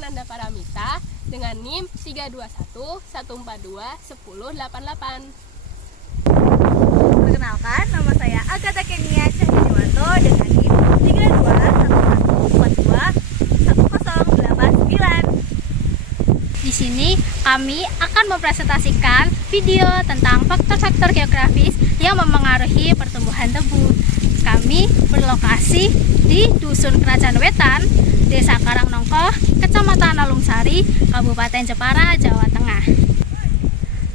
Fernanda Paramita dengan NIM 321142188. Perkenalkan, nama saya Agatha Kenia Cahyadiwanto dengan NIM 321142189. Di sini kami akan mempresentasikan video tentang faktor-faktor geografis yang memengaruhi pertumbuhan tebu. Kami berlokasi di Dusun Kerajaan Wetan, Desa Karangnongko, Kecamatan Alungsari, Kabupaten Jepara, Jawa Tengah.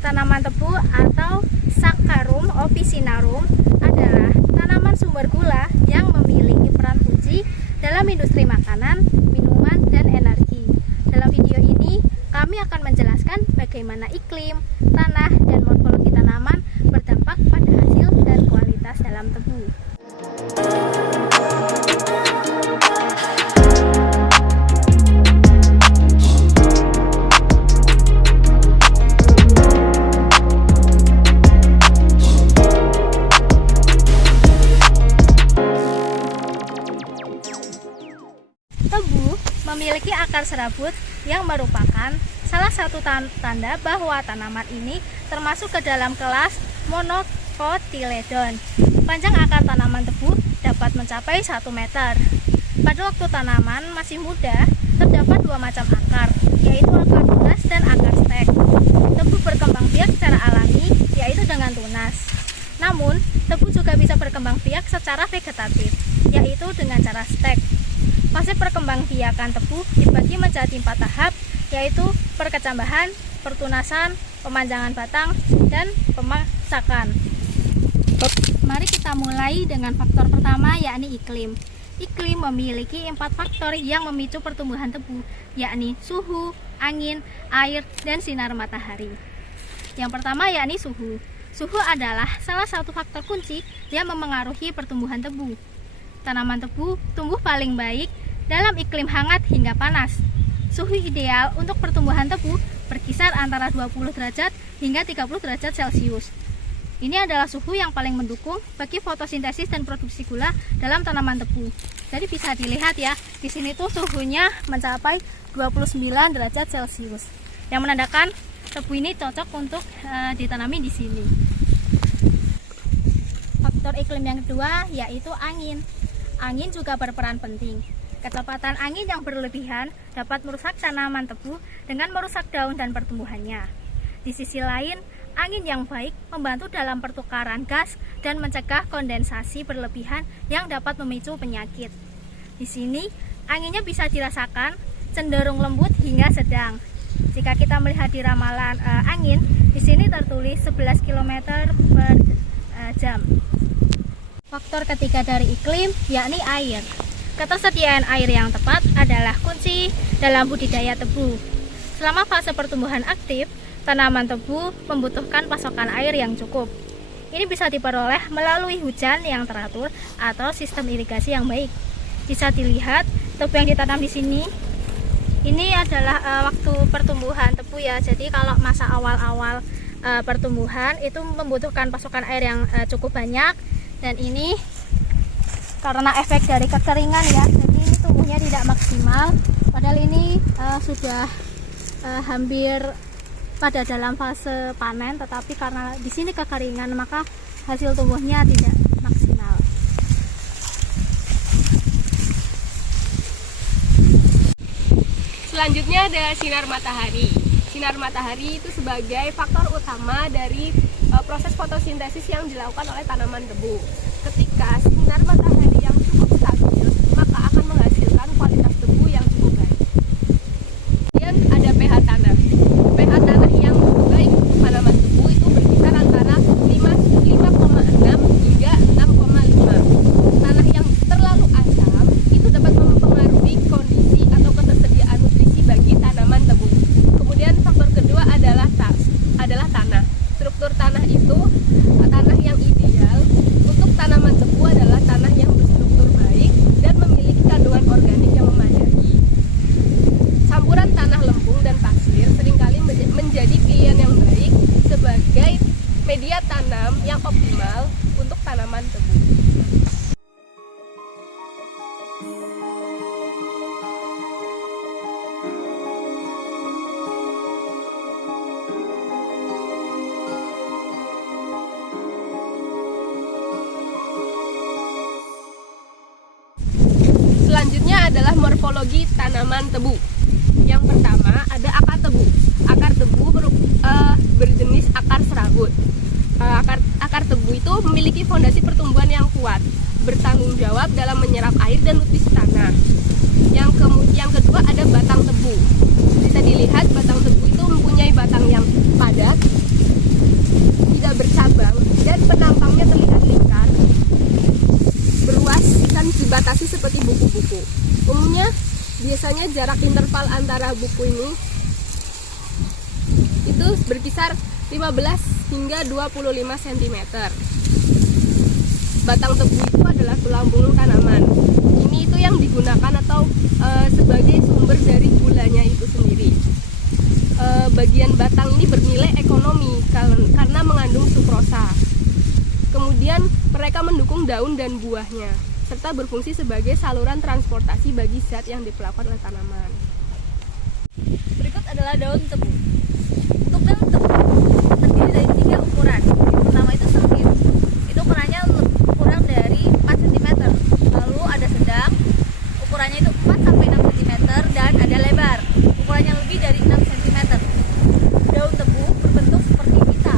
Tanaman tebu atau Saccharum officinarum adalah tanaman sumber gula yang memiliki peran kunci dalam industri makanan, minuman, dan energi. Dalam video ini, kami akan menjelaskan bagaimana iklim, tanah, dan morfologi tanaman berdampak pada hasil dan kualitas dalam tebu. Tebu memiliki akar serabut yang merupakan salah satu tanda bahwa tanaman ini termasuk ke dalam kelas Monocotyledon. Panjang akar tanaman tebu dapat mencapai 1 meter. Pada waktu tanaman masih muda, terdapat dua macam akar, yaitu akar tunas dan akar stek. Tebu berkembang biak secara alami, yaitu dengan tunas. Namun, tebu juga bisa berkembang biak secara vegetatif, yaitu dengan cara stek. Fase perkembangbiakan tebu dibagi menjadi 4 tahap, yaitu perkecambahan, pertunasan, pemanjangan batang, dan pemasakan. Mari kita mulai dengan faktor pertama, yakni iklim. Iklim memiliki 4 faktor yang memicu pertumbuhan tebu, yakni suhu, angin, air, dan sinar matahari. Yang pertama yakni suhu. Suhu adalah salah satu faktor kunci yang memengaruhi pertumbuhan tebu. Tanaman tebu tumbuh paling baik dalam iklim hangat hingga panas. Suhu ideal untuk pertumbuhan tebu berkisar antara 20 derajat hingga 30 derajat Celcius. Ini adalah suhu yang paling mendukung bagi fotosintesis dan produksi gula dalam tanaman tebu. Jadi bisa dilihat ya, di sini tuh suhunya mencapai 29 derajat Celcius. Yang menandakan tebu ini cocok untuk ditanami di sini. Faktor iklim yang kedua yaitu angin. Angin juga berperan penting. Kecepatan angin yang berlebihan dapat merusak tanaman tebu dengan merusak daun dan pertumbuhannya. Di sisi lain, angin yang baik membantu dalam pertukaran gas dan mencegah kondensasi berlebihan yang dapat memicu penyakit. Di sini, anginnya bisa dirasakan cenderung lembut hingga sedang. Jika kita melihat di ramalan angin, di sini tertulis 11 km per jam. Faktor ketiga dari iklim yakni air. Ketersediaan air yang tepat adalah kunci dalam budidaya tebu. Selama fase pertumbuhan aktif, tanaman tebu membutuhkan pasokan air yang cukup. Ini bisa diperoleh melalui hujan yang teratur atau sistem irigasi yang baik. Bisa dilihat tebu yang ditanam di sini. Ini adalah waktu pertumbuhan tebu ya. Jadi kalau masa awal-awal pertumbuhan itu membutuhkan pasokan air yang cukup banyak. Dan ini karena efek dari kekeringan ya, jadi ini tumbuhnya tidak maksimal. Padahal ini sudah hampir pada dalam fase panen, tetapi karena di sini kekeringan maka hasil tumbuhnya tidak maksimal. Selanjutnya ada sinar matahari. Sinar matahari itu sebagai faktor utama dari proses fotosintesis yang dilakukan oleh tanaman tebu. Ketika sinar matahari yang cukup stabil, maka akan menghasilkan kualitas tebu yang cukup baik. Kemudian ada pH tanah. pH tanah yang baik untuk tanaman tebu itu berkisar antara 5,6 hingga 6,5. Tanah yang terlalu asam itu dapat mempengaruhi kondisi atau ketersediaan nutrisi bagi tanaman tebu. Kemudian faktor kedua adalah tanah. Struktur tanah itu tanah yang ideal untuk tanaman tebu adalah tanah yang berstruktur baik dan memiliki kandungan organik yang memadai. Campuran tanah lempung dan pasir seringkali menjadi pilihan yang baik sebagai media tanam yang optimal untuk tanaman tebu. tanaman tebu. Yang pertama ada akar tebu. Akar tebu berjenis akar serabut. Akar tebu itu memiliki fondasi pertumbuhan yang kuat, bertanggung jawab dalam menyerap air dan nutrisi tanah. Yang kedua ada batang tebu. Bisa dilihat batang tebu itu mempunyai batang yang padat, tidak bercabang, dan penampangnya terlihat lingkar, beruas dan dibatasi seperti buku-buku. Umumnya biasanya jarak interval antara buku ini itu berkisar 15 hingga 25 cm. Batang tebu itu adalah tulang punggung tanaman. Ini itu yang digunakan atau sebagai sumber dari gulanya itu sendiri. Bagian batang ini bernilai ekonomi karena mengandung sukrosa. Kemudian mereka mendukung daun dan buahnya, serta berfungsi sebagai saluran transportasi bagi zat yang diperlukan oleh tanaman. Berikut adalah daun tebu. Untuk daun tebu terdiri dari 3 ukuran. Yang pertama itu sempit, itu ukurannya kurang dari 4 cm. Lalu ada sedang, ukurannya itu 4 sampai 6 cm, dan ada lebar, ukurannya lebih dari 6 cm. Daun tebu berbentuk seperti pita,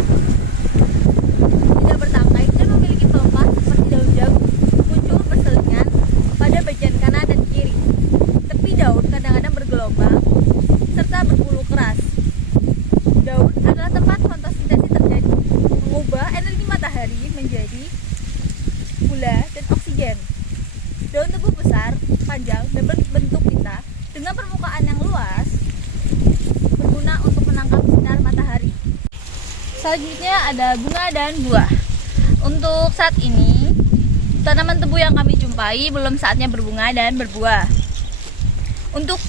tidak bertangkai dan memiliki pelepah seperti daun jagung, muncul berselingan pada bagian kanan dan kiri. Tepi daun kadang-kadang bergelombang serta berbulu keras. Daun adalah tempat fotosintesis terjadi, mengubah energi matahari menjadi gula dan oksigen. Daun tebu besar, panjang, dan berbentuk pita dengan permukaan yang luas, berguna untuk menangkap sinar matahari. Selanjutnya ada bunga dan buah. Untuk saat ini, tanaman tebu yang kami jumpai belum saatnya berbunga dan berbuah. Untuk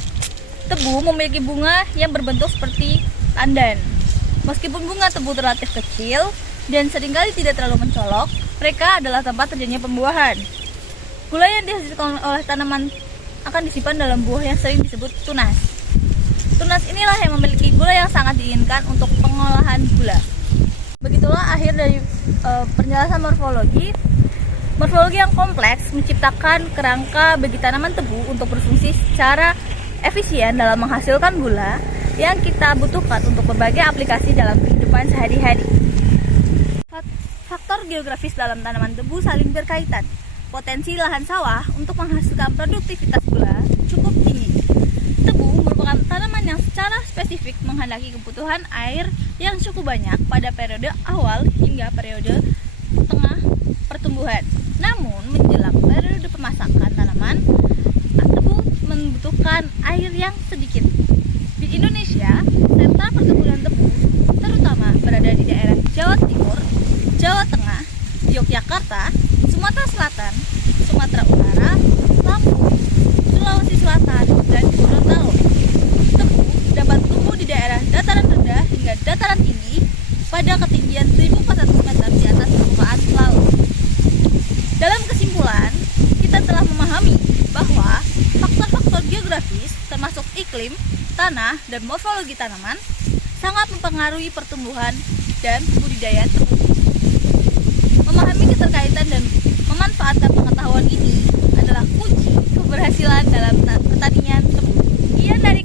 tebu memiliki bunga yang berbentuk seperti tandan. Meskipun bunga tebu relatif kecil dan seringkali tidak terlalu mencolok, mereka adalah tempat terjadinya pembuahan. Gula yang dihasilkan oleh tanaman akan disimpan dalam buah yang sering disebut tunas. Tunas inilah yang memiliki gula yang sangat diinginkan untuk pengolahan gula. Begitulah akhir dari penjelasan morfologi. Morfologi yang kompleks menciptakan kerangka bagi tanaman tebu untuk berfungsi secara efisien dalam menghasilkan gula yang kita butuhkan untuk berbagai aplikasi dalam kehidupan sehari-hari. Faktor geografis dalam tanaman tebu saling berkaitan. Potensi lahan sawah untuk menghasilkan produktivitas gula cukup tinggi. Tebu merupakan tanaman yang secara spesifik menghendaki kebutuhan air yang cukup banyak pada periode awal hingga periode tengah pertumbuhan. Namun, menjelang periode pemasakan tanaman, tebu membutuhkan air yang sedikit. Di Indonesia, sentra perkebunan tebu terutama berada di daerah Jawa Timur, Jawa Tengah, Yogyakarta, Sumatera Selatan, Sumatera Utara, Lampung, Sulawesi Selatan, dan Gorontalo. Tebu dapat tumbuh di daerah dataran rendah hingga dataran tinggi pada ketinggian 1.400 meter di atas permukaan laut. Dalam kesimpulan, kita telah memahami bahwa faktor-faktor geografis termasuk iklim, tanah, dan morfologi tanaman sangat mempengaruhi pertumbuhan dan budidaya tebu. Memahami keterkaitan dan memanfaatkan pengetahuan ini adalah kunci keberhasilan dalam pertanian tebu. Sekian dari